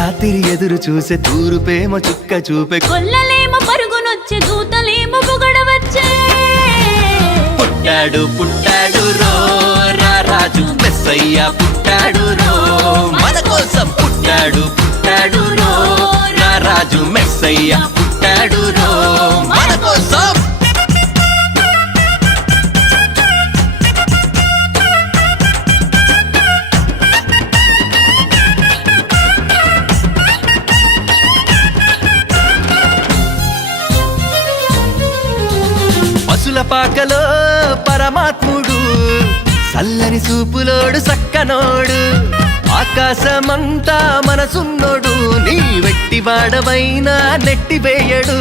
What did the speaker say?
రాత్రి ఎదురు చూసే తూరుపేమో చుక్క చూపే కొల్లలేమో పరుగునొచ్చే దూతలేమో పొగడవచ్చే పుట్టాడు పుట్టాడు రో రారాజు మెస్సయ్య పుట్టాడు రో మన కోసం పుట్టాడు పుట్టాడు రో రారాజు మెస్సయ్య పుట్టాడు రో మన కోసం పసుల పాకలో పరమాత్ముడు చల్లని సూపులోడు సక్కనోడు ఆకాశమంతా మనసున్నోడు నీ వెట్టివాడవైనా నెట్టివేయడు